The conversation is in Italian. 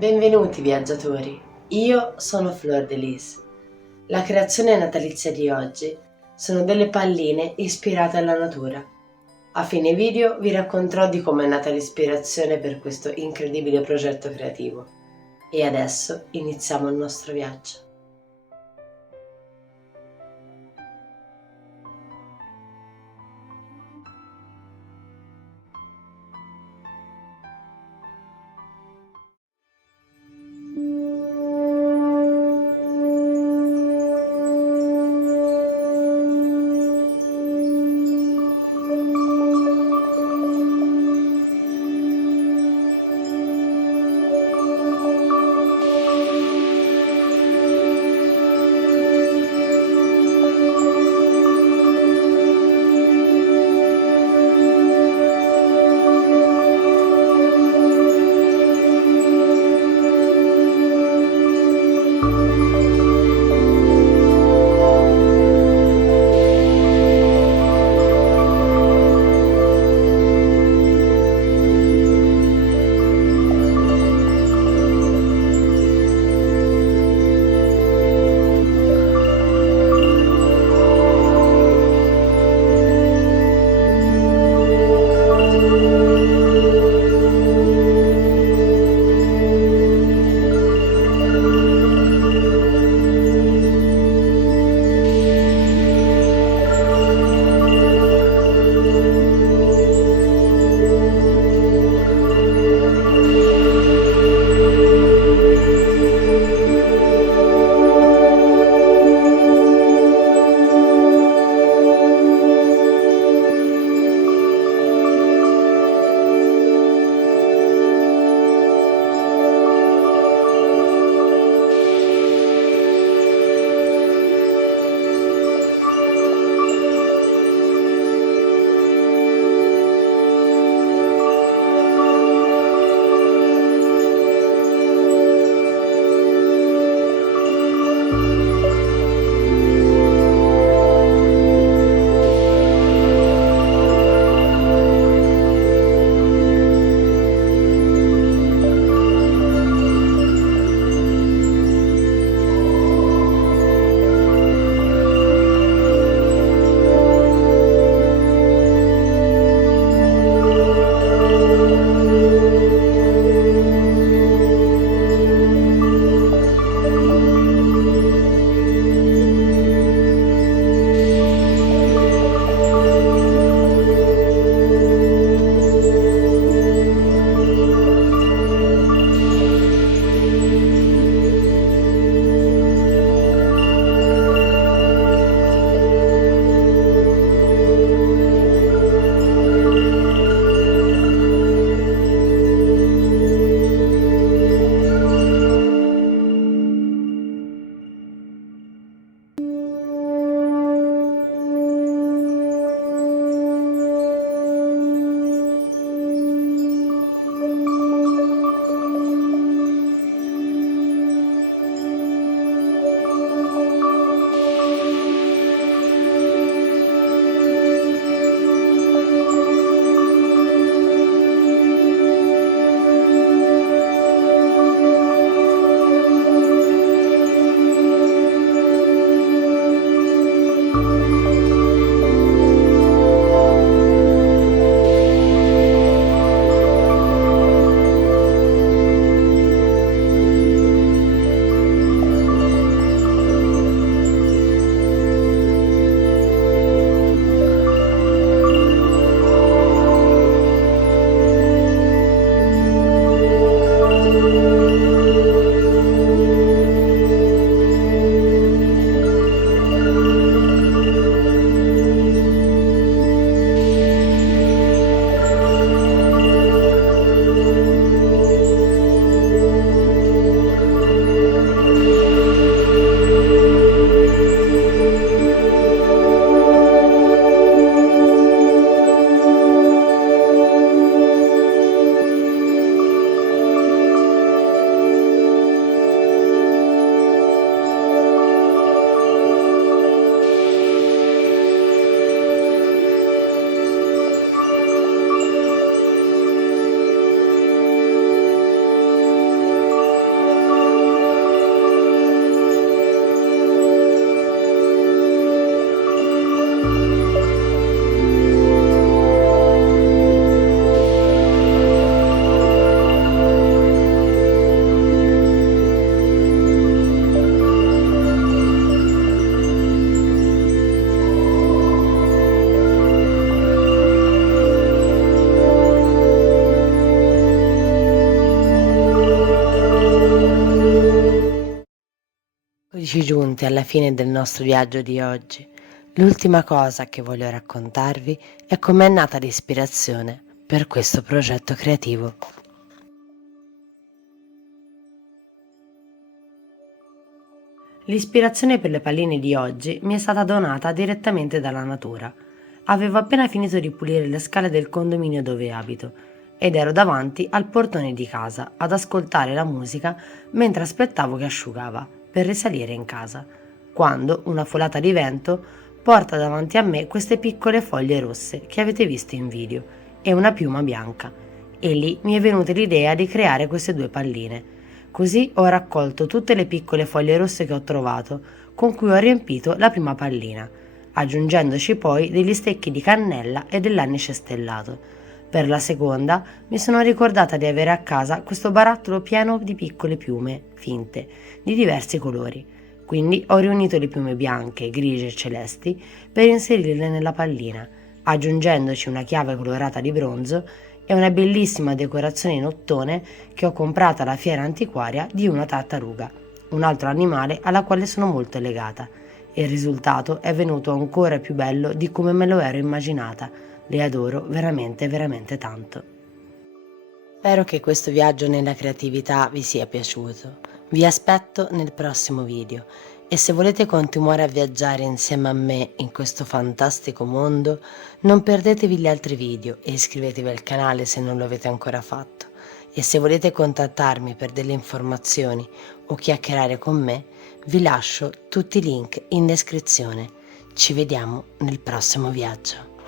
Benvenuti viaggiatori, io sono Fleur de Lis. La creazione natalizia di oggi sono delle palline ispirate alla natura. A fine video vi racconterò di come è nata l'ispirazione per questo incredibile progetto creativo. E adesso iniziamo il nostro viaggio. eccoci giunti alla fine del nostro viaggio di oggi. L'ultima cosa che voglio raccontarvi è com'è nata l'ispirazione per questo progetto creativo. L'ispirazione per le palline di oggi mi è stata donata direttamente dalla natura. Avevo appena finito di pulire le scale del condominio dove abito ed ero davanti al portone di casa ad ascoltare la musica mentre aspettavo che asciugava per risalire in casa, quando una folata di vento porta davanti a me queste piccole foglie rosse che avete visto in video e una piuma bianca. E lì mi è venuta l'idea di creare queste due palline. Così ho raccolto tutte le piccole foglie rosse che ho trovato, con cui ho riempito la prima pallina, aggiungendoci poi degli stecchi di cannella e dell'anice stellato. Per la seconda mi sono ricordata di avere a casa questo barattolo pieno di piccole piume finte, di diversi colori. Quindi ho riunito le piume bianche, grigie e celesti per inserirle nella pallina, aggiungendoci una chiave colorata di bronzo e una bellissima decorazione in ottone che ho comprato alla fiera antiquaria di una tartaruga, un altro animale alla quale sono molto legata. Il risultato è venuto ancora più bello di come me lo ero immaginata. Le adoro veramente veramente tanto. Spero che questo viaggio nella creatività vi sia piaciuto. Vi aspetto nel prossimo video e se volete continuare a viaggiare insieme a me in questo fantastico mondo, non perdetevi gli altri video e iscrivetevi al canale se non lo avete ancora fatto. E se volete contattarmi per delle informazioni o chiacchierare con me, vi lascio tutti i link in descrizione. Ci vediamo nel prossimo viaggio.